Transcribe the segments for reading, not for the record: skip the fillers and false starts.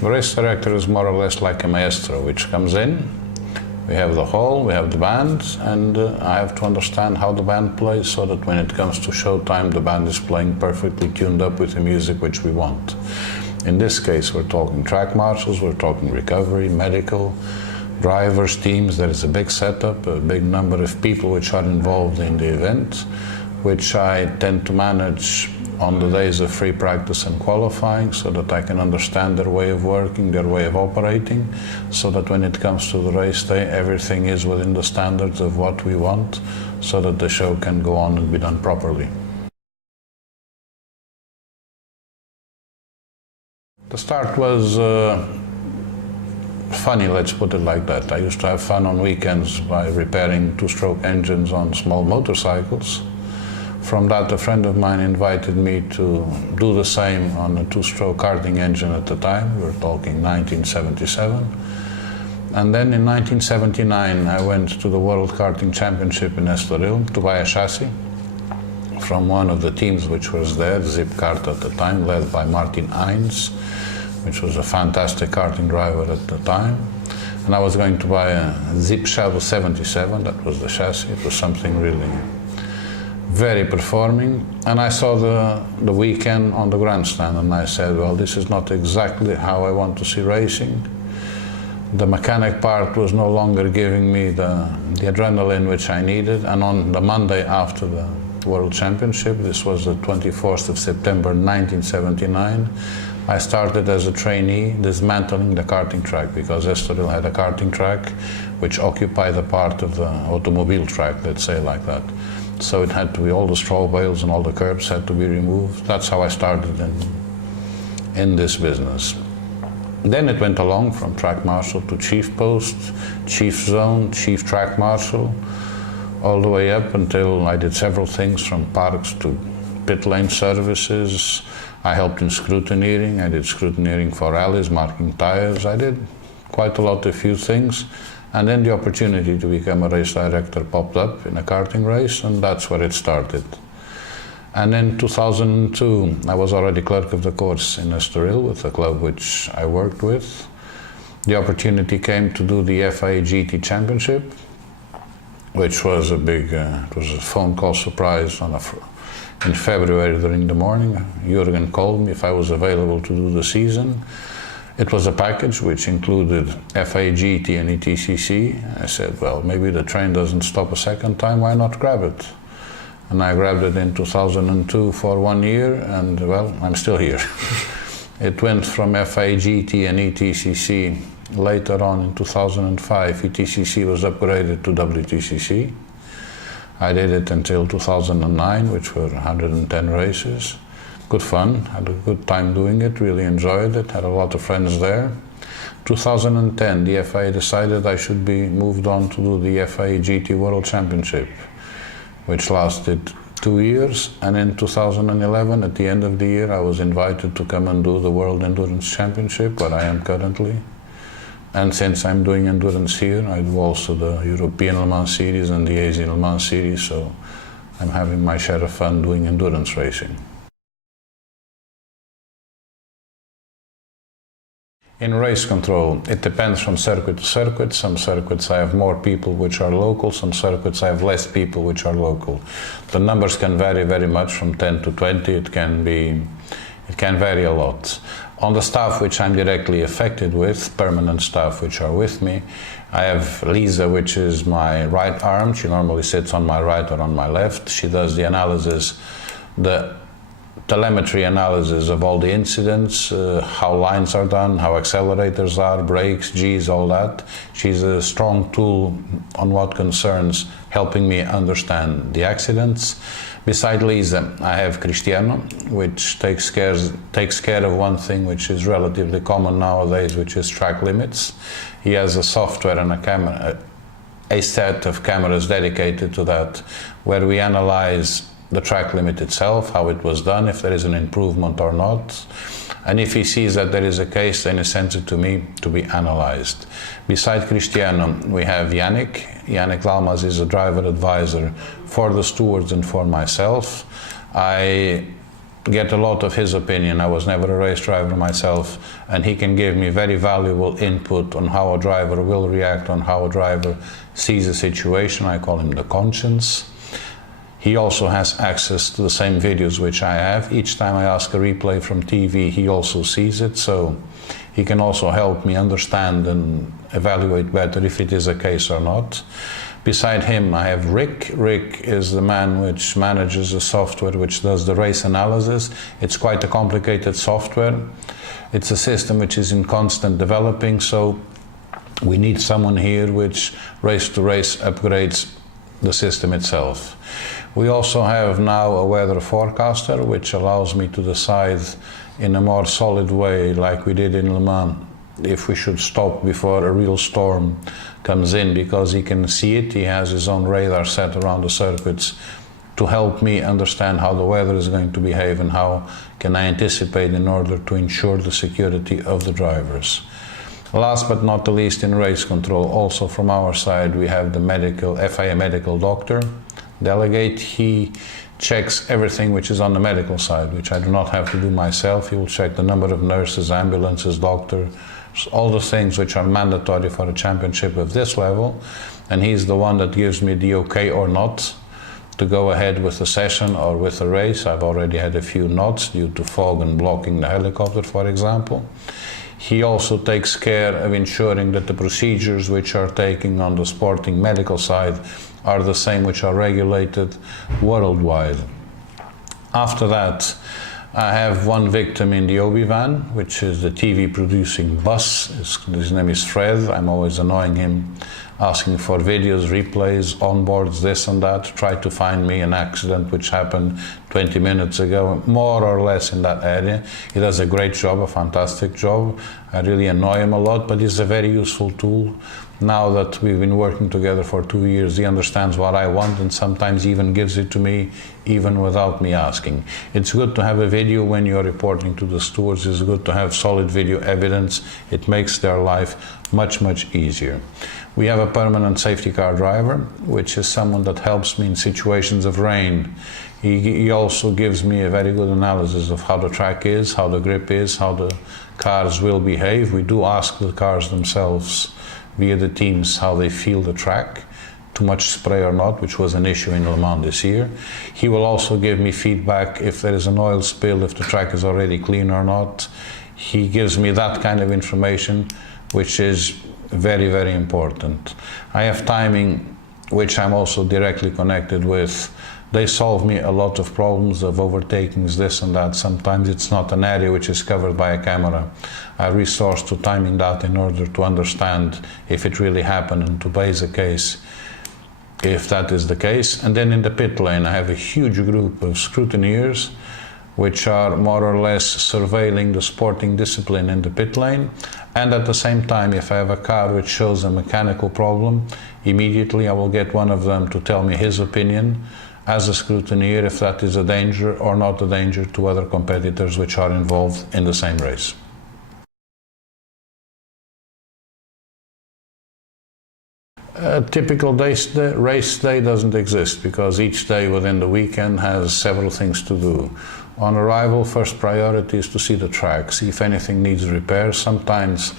The race director is more or less like a maestro, which comes in, we have the hall, we have the band, and I have to understand how the band plays so that when it comes to show time, the band is playing perfectly tuned up with the music which we want. In this case, we're talking track marshals, we're talking recovery, medical, drivers, teams. There is a big setup, a big number of people which are involved in the event, which I tend to manage on the days of free practice and qualifying, so that I can understand their way of working, their way of operating, so that when it comes to the race day, everything is within the standards of what we want, so that the show can go on and be done properly. The start was funny, let's put it like that. I used to have fun on weekends by repairing two-stroke engines on small motorcycles. From that, a friend of mine invited me to do the same on a two-stroke karting engine at the time. We were talking 1977. And then in 1979, I went to the World Karting Championship in Estoril to buy a chassis from one of the teams which was there, Zip Kart at the time, led by Martin Heinz, which was a fantastic karting driver at the time. And I was going to buy a Zip Shadow 77, that was the chassis. It was something really very performing, and I saw the weekend on the grandstand, and I said, well, this is not exactly how I want to see racing. The mechanic part was no longer giving me the adrenaline which I needed, and on the Monday after the World Championship, this was the 24th of September 1979, I started as a trainee dismantling the karting track, because Estoril had a karting track which occupied a part of the automobile track, let's say like that. So it had to be, all the straw bales and all the curbs had to be removed. That's how I started in this business. Then it went along from track marshal to chief post, chief zone, chief track marshal, all the way up until I did several things from parks to pit lane services. I helped in scrutineering. I did scrutineering for rallies, marking tires. I did quite a lot of few things. And then the opportunity to become a race director popped up in a karting race, and that's where it started. And in 2002, I was already clerk of the course in Estoril with the club which I worked with. The opportunity came to do the FIA GT Championship, which was a big, it was a phone call surprise in February during the morning. Jürgen called me if I was available to do the season. It was a package which included FIA GT and ETCC. I said, well, maybe the train doesn't stop a second time, why not grab it? And I grabbed it in 2002 for 1 year, and well, I'm still here. It went from FIA GT and ETCC. Later on in 2005, ETCC was upgraded to WTCC. I did it until 2009, which were 110 races. Good fun, had a good time doing it, really enjoyed it, had a lot of friends there. 2010, the FIA decided I should be moved on to do the FIA GT World Championship, which lasted 2 years, and in 2011, at the end of the year, I was invited to come and do the World Endurance Championship, where I am currently. And since I'm doing endurance here, I do also the European Le Mans Series and the Asian Le Mans Series, so I'm having my share of fun doing endurance racing. In race control, it depends from circuit to circuit. Some circuits I have more people which are local, some circuits I have less people which are local. The numbers can vary very much from 10 to 20, it can vary a lot. On the staff which I'm directly affected with, permanent staff which are with me, I have Lisa, which is my right arm. She normally sits on my right or on my left. She does the analysis, the telemetry analysis of all the incidents, how lines are done, how accelerators are, brakes, Gs, all that. She's a strong tool on what concerns helping me understand the accidents. Beside Lisa, I have Cristiano, which takes care of one thing which is relatively common nowadays, which is track limits. He has a software and a set of cameras dedicated to that, where we analyze the track limit itself, how it was done, if there is an improvement or not. And if he sees that there is a case, then he sends it to me to be analyzed. Beside Cristiano, we have Yannick. Yannick Lalmas is a driver advisor for the stewards and for myself. I get a lot of his opinion. I was never a race driver myself, and he can give me very valuable input on how a driver will react, on how a driver sees a situation. I call him the conscience. He also has access to the same videos which I have. Each time I ask a replay from TV, he also sees it, so he can also help me understand and evaluate better if it is a case or not. Beside him, I have Rick. Rick is the man which manages the software which does the race analysis. It's quite a complicated software. It's a system which is in constant developing, so we need someone here which race to race upgrades the system itself. We also have now a weather forecaster which allows me to decide in a more solid way, like we did in Le Mans, if we should stop before a real storm comes in, because he can see it. He has his own radar set around the circuits to help me understand how the weather is going to behave and how can I anticipate in order to ensure the security of the drivers. Last but not the least, in race control, also from our side, we have the FIA medical doctor delegate. He checks everything which is on the medical side, which I do not have to do myself. He will check the number of nurses, ambulances, doctors, all the things which are mandatory for a championship of this level, and he's the one that gives me the okay or not to go ahead with the session or with the race. I've already had a few nots due to fog and blocking the helicopter, for example. He also takes care of ensuring that the procedures which are taken on the sporting medical side are the same which are regulated worldwide. After that, I have one victim in the Obi van, which is the TV producing bus. His name is Fred. I'm always annoying him, asking for videos, replays, onboards, this and that, try to find me an accident which happened 20 minutes ago, more or less in that area. He does a great job, a fantastic job. I really annoy him a lot, but it's a very useful tool. Now that we've been working together for 2 years, he understands what I want and sometimes even gives it to me even without me asking. It's good to have a video when you're reporting to the stewards. It's good to have solid video evidence. It makes their life much, much easier. We have a permanent safety car driver, which is someone that helps me in situations of rain. He also gives me a very good analysis of how the track is, how the grip is, how the cars will behave. We do ask the cars themselves via the teams how they feel the track, too much spray or not, which was an issue in Le Mans this year. He will also give me feedback if there is an oil spill, if the track is already clean or not. He gives me that kind of information, which is very, very important. I have timing, which I'm also directly connected with. They solve me a lot of problems of overtakings, this and that. Sometimes it's not an area which is covered by a camera. I resource to timing that in order to understand if it really happened and to base a case if that is the case. And then in the pit lane, I have a huge group of scrutineers which are more or less surveilling the sporting discipline in the pit lane. And at the same time, if I have a car which shows a mechanical problem, immediately I will get one of them to tell me his opinion as a scrutineer if that is a danger or not a danger to other competitors which are involved in the same race. A typical race day doesn't exist because each day within the weekend has several things to do. On arrival, first priority is to see the track, see if anything needs repair. Sometimes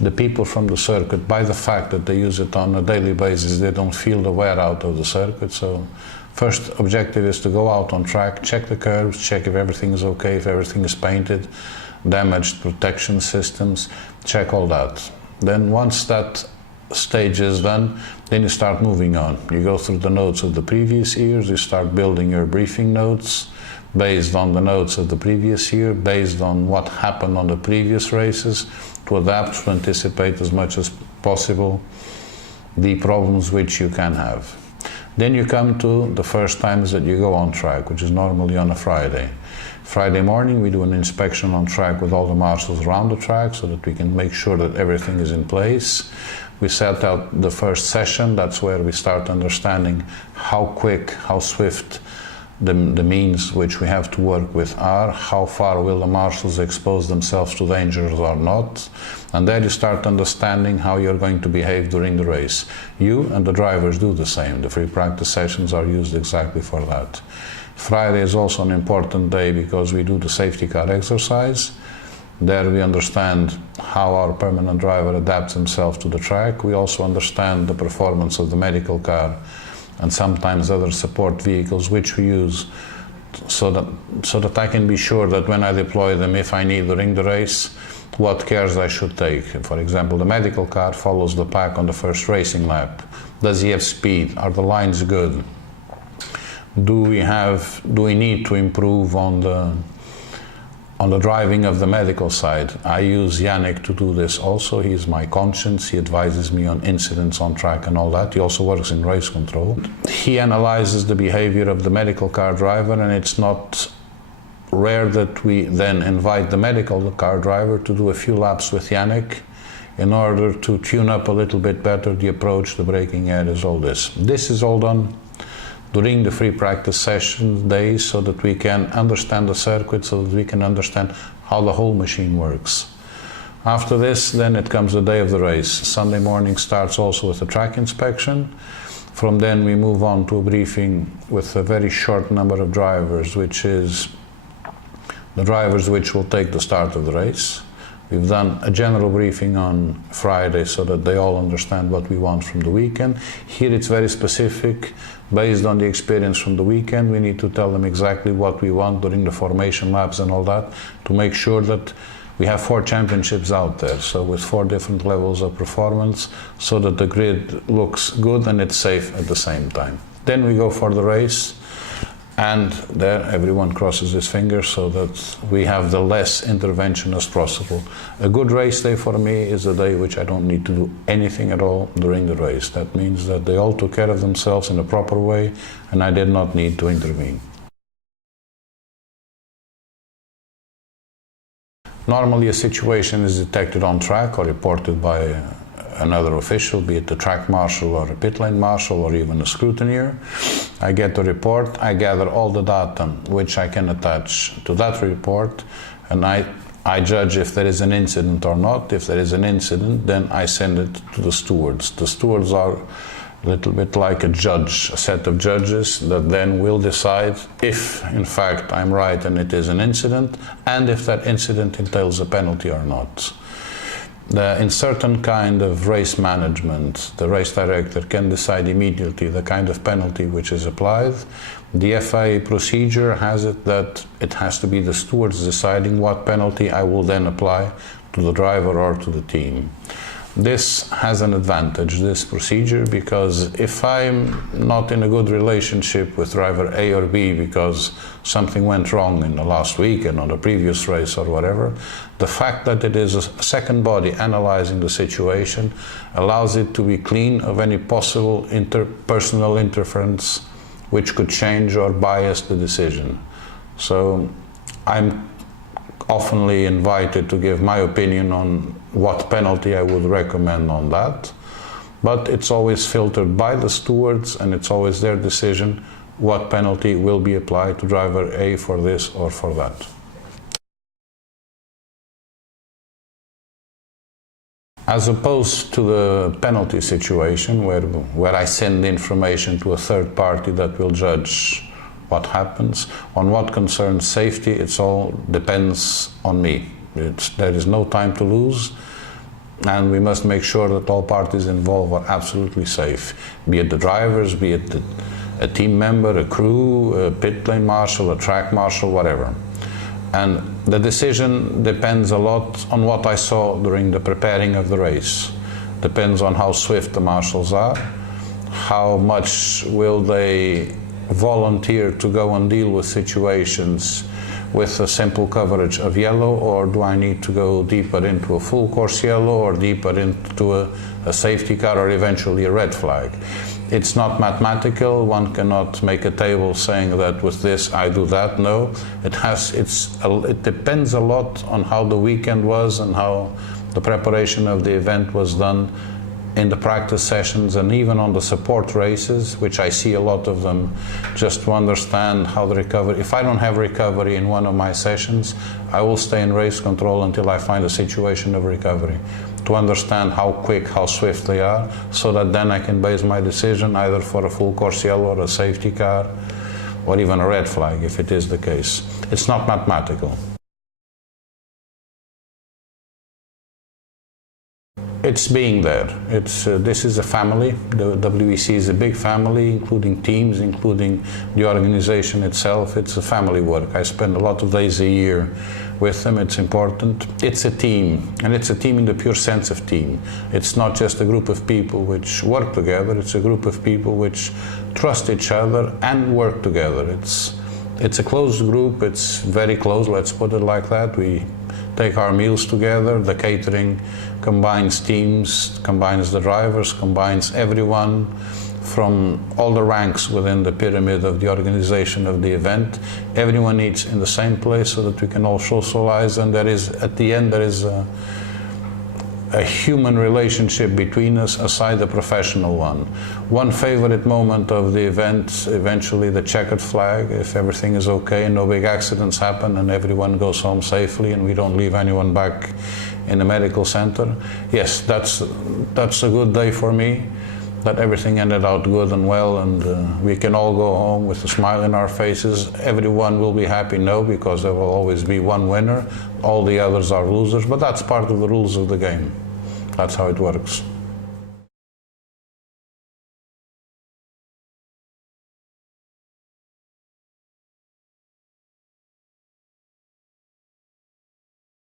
the people from the circuit, by the fact that they use it on a daily basis, they don't feel the wear out of the circuit. So first objective is to go out on track, check the curves, check if everything is okay, if everything is painted, damaged protection systems, check all that. Then once that stage is done, then you start moving on. You go through the notes of the previous years, you start building your briefing notes based on the notes of the previous year, based on what happened on the previous races, to adapt, to anticipate as much as possible the problems which you can have. Then you come to the first times that you go on track, which is normally on a Friday. Friday morning we do an inspection on track with all the marshals around the track so that we can make sure that everything is in place. We set out the first session. That's where we start understanding how quick, how swift the means which we have to work with are, how far will the marshals expose themselves to dangers or not, and then you start understanding how you're going to behave during the race. You and the drivers do the same. The free practice sessions are used exactly for that. Friday is also an important day because we do the safety car exercise. There we understand how our permanent driver adapts himself to the track. We also understand the performance of the medical car and sometimes other support vehicles which we use so that I can be sure that when I deploy them, if I need during the race, what cares I should take. For example, the medical car follows the pack on the first racing lap. Does he have speed? Are the lines good? Do we need to improve on the driving of the medical side? I use Yannick to do this also. He is my conscience. He advises me on incidents on track and all that. He also works in race control. He analyzes the behavior of the medical car driver, and it's not rare that we then invite the medical car driver to do a few laps with Yannick in order to tune up a little bit better the approach, the braking areas, all this. This is all done during the free practice session days so that we can understand the circuit, so that we can understand how the whole machine works. After this, then it comes the day of the race. Sunday morning starts also with a track inspection. From then we move on to a briefing with a very short number of drivers, which is the drivers which will take the start of the race. We've done a general briefing on Friday so that they all understand what we want from the weekend. Here it's very specific. Based on the experience from the weekend, we need to tell them exactly what we want during the formation laps and all that to make sure that we have 4 championships out there, so with 4 different levels of performance, so that the grid looks good and it's safe at the same time. Then we go for the race. And there everyone crosses his fingers so that we have the less intervention as possible. A good race day for me is a day which I don't need to do anything at all during the race. That means that they all took care of themselves in a proper way and I did not need to intervene. Normally a situation is detected on track or reported by another official, be it the track marshal or a pit lane marshal or even a scrutineer. I get the report, I gather all the data which I can attach to that report, and I judge if there is an incident or not. If there is an incident, then I send it to the stewards. The stewards are a little bit like a judge, a set of judges that then will decide if in fact I'm right and it is an incident, and if that incident entails a penalty or not. In certain kind of race management, the race director can decide immediately the kind of penalty which is applied. The FIA procedure has it that it has to be the stewards deciding what penalty I will then apply to the driver or to the team. This has an advantage, this procedure, because if I'm not in a good relationship with driver A or B because something went wrong in the last weekend or the previous race or whatever, the fact that it is a second body analyzing the situation allows it to be clean of any possible interpersonal interference which could change or bias the decision. So I'm oftenly invited to give my opinion on what penalty I would recommend on that, but it's always filtered by the stewards and it's always their decision what penalty will be applied to driver A for this or for that. As opposed to the penalty situation where I send information to a third party that will judge what happens. On what concerns safety, it all depends on me. There is no time to lose, and we must make sure that all parties involved are absolutely safe, be it the drivers, be it a team member, a crew, a pit lane marshal, a track marshal, whatever. And the decision depends a lot on what I saw during the preparing of the race. Depends on how swift the marshals are, how much will they volunteer to go and deal with situations with a simple coverage of yellow, or do I need to go deeper into a full course yellow or deeper into a safety car or eventually a red flag. It's not mathematical. One cannot make a table saying that with this I do that. No, it depends a lot on how the weekend was and how the preparation of the event was done in the practice sessions and even on the support races, which I see a lot of them, just to understand how the recovery. If I don't have recovery in one of my sessions, I will stay in race control until I find a situation of recovery, to understand how quick, how swift they are, so that then I can base my decision either for a full course yellow or a safety car, or even a red flag if it is the case. It's not mathematical. It's being there. This is a family. The WEC is a big family, including teams, including the organization itself. It's a family work. I spend a lot of days a year with them. It's important. It's a team, and it's a team in the pure sense of team. It's not just a group of people which work together. It's a group of people which trust each other and work together. It's a closed group. It's very close, let's put it like that. We take our meals together. The catering combines teams, combines the drivers, combines everyone from all the ranks within the pyramid of the organization of the event. Everyone eats in the same place so that we can all socialize, and there is, at the end, there is a human relationship between us aside the professional one. One favorite moment of the event, eventually the checkered flag, if everything is okay and no big accidents happen and everyone goes home safely and we don't leave anyone back in the medical center. Yes, that's a good day for me, that everything ended out good and well, and we can all go home with a smile in our faces. Everyone will be happy, no, because there will always be one winner. All the others are losers, but that's part of the rules of the game. That's how it works.